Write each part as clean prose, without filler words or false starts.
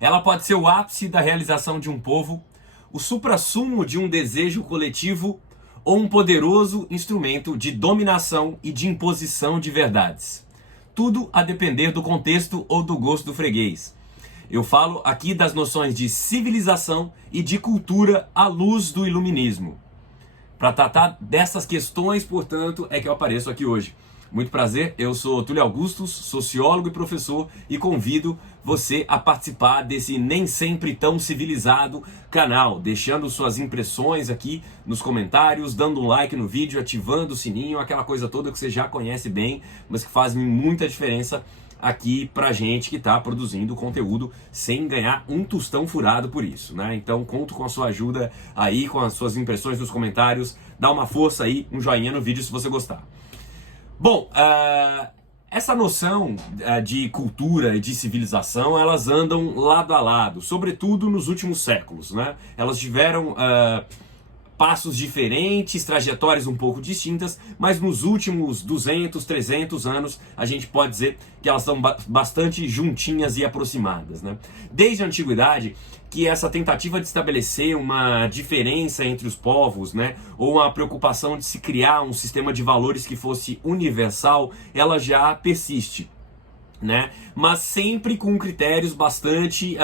Ela pode ser o ápice da realização de um povo, o suprassumo de um desejo coletivo ou um poderoso instrumento de dominação e de imposição de verdades. Tudo a depender do contexto ou do gosto do freguês. Eu falo aqui das noções de civilização e de cultura à luz do iluminismo. Para tratar dessas questões, portanto, é que eu apareço aqui hoje. Muito prazer, eu sou Túlio Augustus, sociólogo e professor, e convido você a participar desse nem sempre tão civilizado canal, deixando suas impressões aqui nos comentários, dando um like no vídeo, ativando o sininho, aquela coisa toda que você já conhece bem, mas que faz muita diferença aqui pra gente que está produzindo conteúdo sem ganhar um tostão furado por isso, né? Então conto com a sua ajuda aí, com as suas impressões nos comentários, dá uma força aí, um joinha no vídeo se você gostar. Bom, essa noção de cultura e de civilização, elas andam lado a lado, sobretudo nos últimos séculos, né? Elas tiveram passos diferentes, trajetórias um pouco distintas, mas nos últimos 200, 300 anos, a gente pode dizer que elas estão bastante juntinhas e aproximadas, né? Desde a antiguidade, que essa tentativa de estabelecer uma diferença entre os povos, né, ou uma preocupação de se criar um sistema de valores que fosse universal, ela já persiste, né? Mas sempre com critérios bastante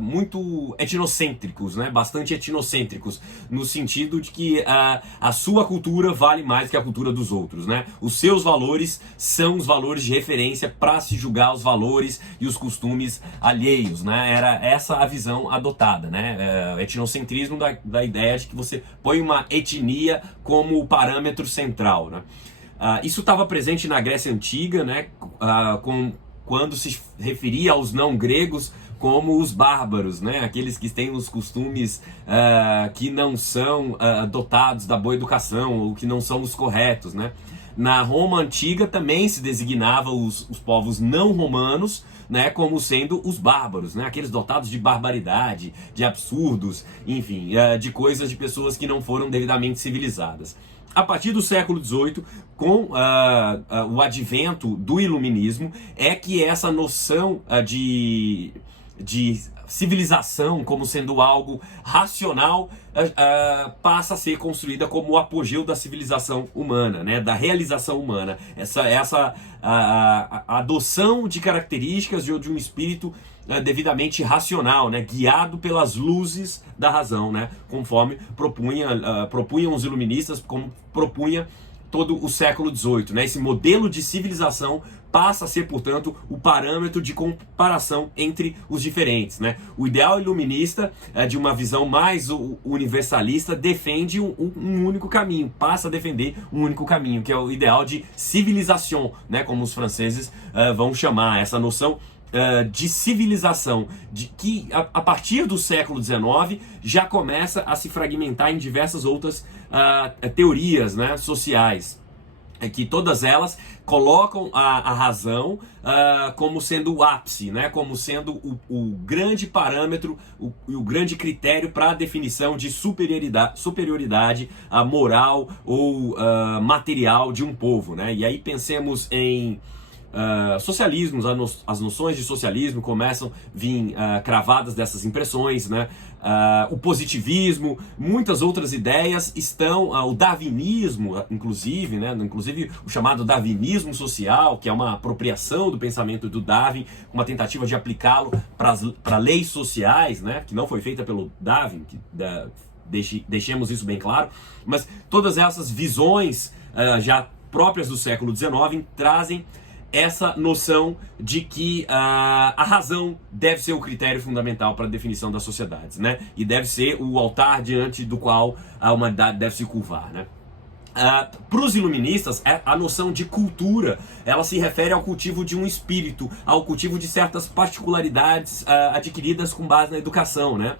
muito etnocêntricos, né? Bastante etnocêntricos, no sentido de que a sua cultura vale mais que a cultura dos outros, né? Os seus valores são os valores de referência para se julgar os valores e os costumes alheios, né? Era essa a visão adotada, né? Etnocentrismo da ideia de que você põe uma etnia como o parâmetro central, né? Isso estava presente na Grécia Antiga, né, quando se referia aos não gregos como os bárbaros, né, aqueles que têm os costumes que não são dotados da boa educação ou que não são os corretos, né. Na Roma Antiga também se designava os povos não romanos, né, como sendo os bárbaros, né, aqueles dotados de barbaridade, de absurdos, enfim, de coisas de pessoas que não foram devidamente civilizadas. A partir do século XVIII, com o advento do iluminismo, é que essa noção de civilização como sendo algo racional passa a ser construída como o apogeu da civilização humana, né, da realização humana. Essa adoção de características de um espírito devidamente racional, né, guiado pelas luzes da razão, né, conforme propunham os iluministas, como propunha todo o século XVIII, né? Esse modelo de civilização passa a ser, portanto, o parâmetro de comparação entre os diferentes, né? O ideal iluminista, de uma visão mais universalista, defende um único caminho, passa a defender um único caminho, que é o ideal de civilisation, né? Como os franceses vão chamar essa noção de civilização, que a partir do século XIX já começa a se fragmentar em diversas outras teorias, né, sociais, que todas elas colocam a razão como sendo o ápice, né, como sendo o grande parâmetro, o grande critério para a definição de superioridade moral ou material de um povo, né? E aí pensemos em socialismos, as noções de socialismo começam a vir cravadas dessas impressões, né? O positivismo, muitas outras ideias estão, o darwinismo, inclusive, né? Inclusive o chamado darwinismo social, que é uma apropriação do pensamento do Darwin, uma tentativa de aplicá-lo para leis sociais, né? Que não foi feita pelo Darwin, deixemos isso bem claro, mas todas essas visões já próprias do século XIX trazem essa noção de que a razão deve ser o critério fundamental para a definição das sociedades, né? E deve ser o altar diante do qual a humanidade deve se curvar, né? Para os iluministas, a noção de cultura, ela se refere ao cultivo de um espírito, ao cultivo de certas particularidades adquiridas com base na educação, né?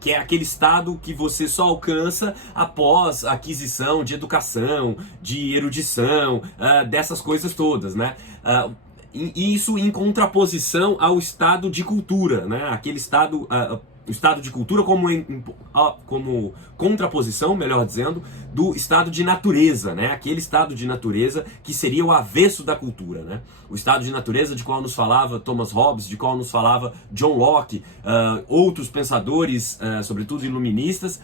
Que é aquele estado que você só alcança após a aquisição de educação, de erudição, dessas coisas todas, né? E isso em contraposição ao estado de cultura, né? Aquele estado O estado de cultura como contraposição, melhor dizendo, do estado de natureza, né? Aquele estado de natureza que seria o avesso da cultura, né? O estado de natureza de qual nos falava Thomas Hobbes, de qual nos falava John Locke, outros pensadores, sobretudo iluministas.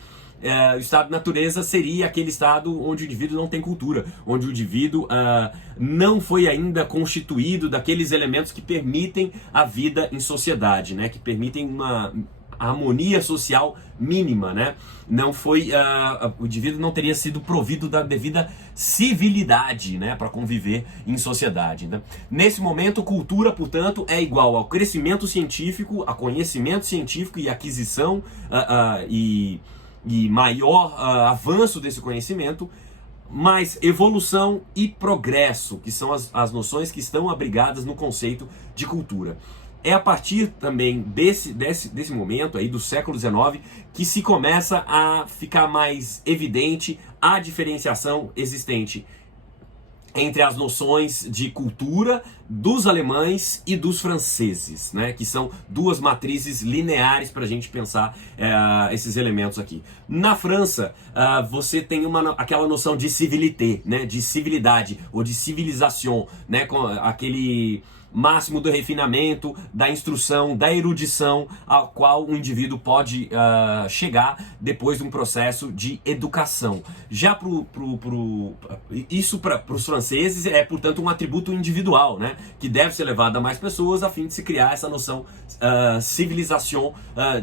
O estado de natureza seria aquele estado onde o indivíduo não tem cultura, onde o indivíduo não foi ainda constituído daqueles elementos que permitem a vida em sociedade, né? Que permitem uma harmonia social mínima, né? Não foi, o indivíduo não teria sido provido da devida civilidade, né, para conviver em sociedade, né? Nesse momento, cultura, portanto, é igual ao crescimento científico, a conhecimento científico e aquisição e maior avanço desse conhecimento, mais evolução e progresso, que são as noções que estão abrigadas no conceito de cultura. É a partir também desse momento aí do século XIX que se começa a ficar mais evidente a diferenciação existente entre as noções de cultura dos alemães e dos franceses, né? Que são duas matrizes lineares para a gente pensar esses elementos aqui. Na França, você tem aquela noção de civilité, né? De civilidade ou de civilisation, né? Com aquele máximo do refinamento, da instrução, da erudição ao qual o indivíduo pode chegar depois de um processo de educação. Já isso para os franceses é, portanto, um atributo individual, né, que deve ser levado a mais pessoas a fim de se criar essa noção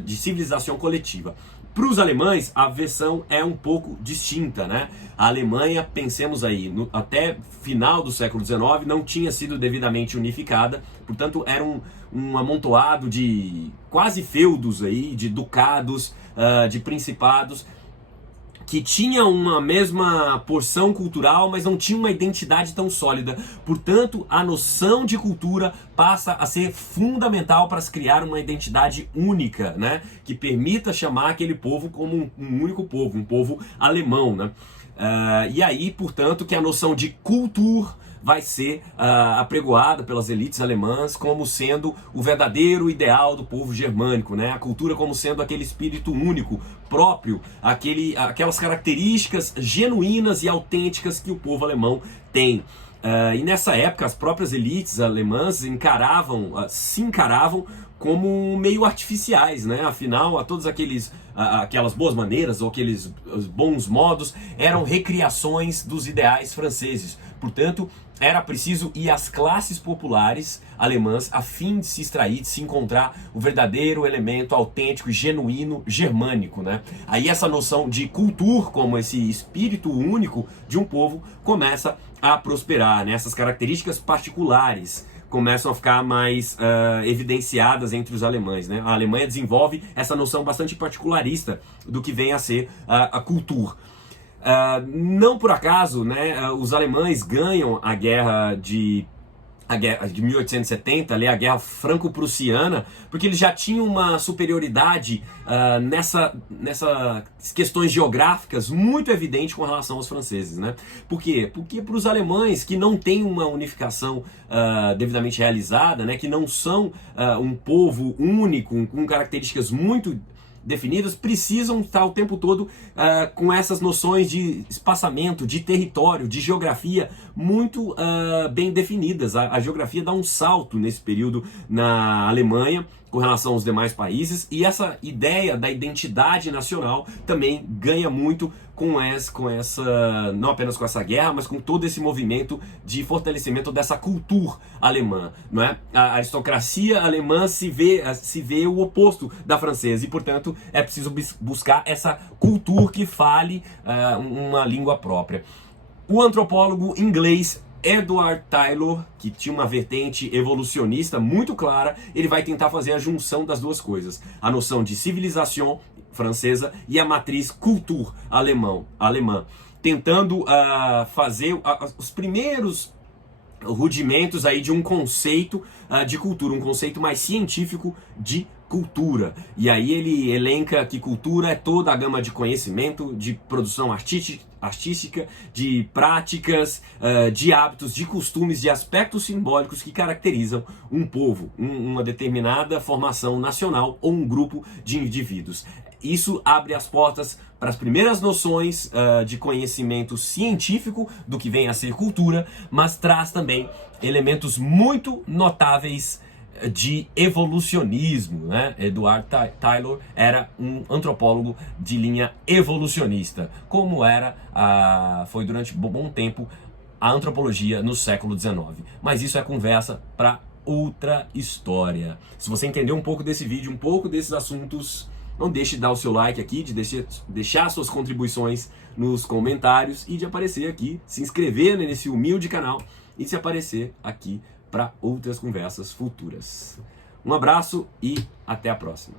de civilização coletiva. Para os alemães, a versão é um pouco distinta, né? A Alemanha, pensemos aí, até final do século XIX, não tinha sido devidamente unificada, portanto era um amontoado de quase feudos aí, de ducados, de principados, que tinha uma mesma porção cultural, mas não tinha uma identidade tão sólida. Portanto, a noção de cultura passa a ser fundamental para se criar uma identidade única, né? Que permita chamar aquele povo como um único povo, um povo alemão, né? E aí, portanto, que a noção de cultura vai ser apregoada pelas elites alemãs como sendo o verdadeiro ideal do povo germânico, né? A cultura como sendo aquele espírito único, próprio, aquelas características genuínas e autênticas que o povo alemão tem. E nessa época as próprias elites alemãs se encaravam como meio artificiais, né? Afinal, todas aquelas boas maneiras ou aqueles bons modos eram recriações dos ideais franceses. Portanto, era preciso ir às classes populares alemãs a fim de se extrair, de se encontrar o verdadeiro elemento autêntico e genuíno germânico, né? Aí essa noção de cultura, como esse espírito único de um povo, começa a prosperar, né? Essas características particulares começam a ficar mais evidenciadas entre os alemães, né? A Alemanha desenvolve essa noção bastante particularista do que vem a ser a cultura. Não por acaso, né, os alemães ganham a guerra de 1870, ali, a Guerra Franco-Prussiana, porque eles já tinham uma superioridade nessas questões geográficas muito evidente com relação aos franceses, né? Por quê? Porque para os alemães que não têm uma unificação devidamente realizada, né, que não são um povo único, com características muito definidas, precisam estar o tempo todo com essas noções de espaçamento, de território, de geografia muito bem definidas. A geografia dá um salto nesse período na Alemanha com relação aos demais países, e essa ideia da identidade nacional também ganha muito com essa, não apenas com essa guerra, mas com todo esse movimento de fortalecimento dessa cultura alemã, não é? A aristocracia alemã se vê o oposto da francesa, e portanto é preciso buscar essa cultura que fale uma língua própria. O antropólogo inglês Edward Taylor, que tinha uma vertente evolucionista muito clara, ele vai tentar fazer a junção das duas coisas, a noção de civilização francesa e a matriz cultura alemã, tentando fazer os primeiros rudimentos aí de um conceito de cultura, um conceito mais científico de cultura. E aí ele elenca que cultura é toda a gama de conhecimento, de produção artística, de práticas, de hábitos, de costumes, de aspectos simbólicos que caracterizam um povo, uma determinada formação nacional ou um grupo de indivíduos. Isso abre as portas para as primeiras noções de conhecimento científico do que vem a ser cultura, mas traz também elementos muito notáveis de evolucionismo, né? Edward Tylor era um antropólogo de linha evolucionista, como foi durante um bom tempo a antropologia no século XIX. Mas isso é conversa para outra história. Se você entendeu um pouco desse vídeo, um pouco desses assuntos, não deixe de dar o seu like aqui, de deixar suas contribuições nos comentários e de aparecer aqui, se inscrever nesse humilde canal e se aparecer aqui para outras conversas futuras. Um abraço e até a próxima.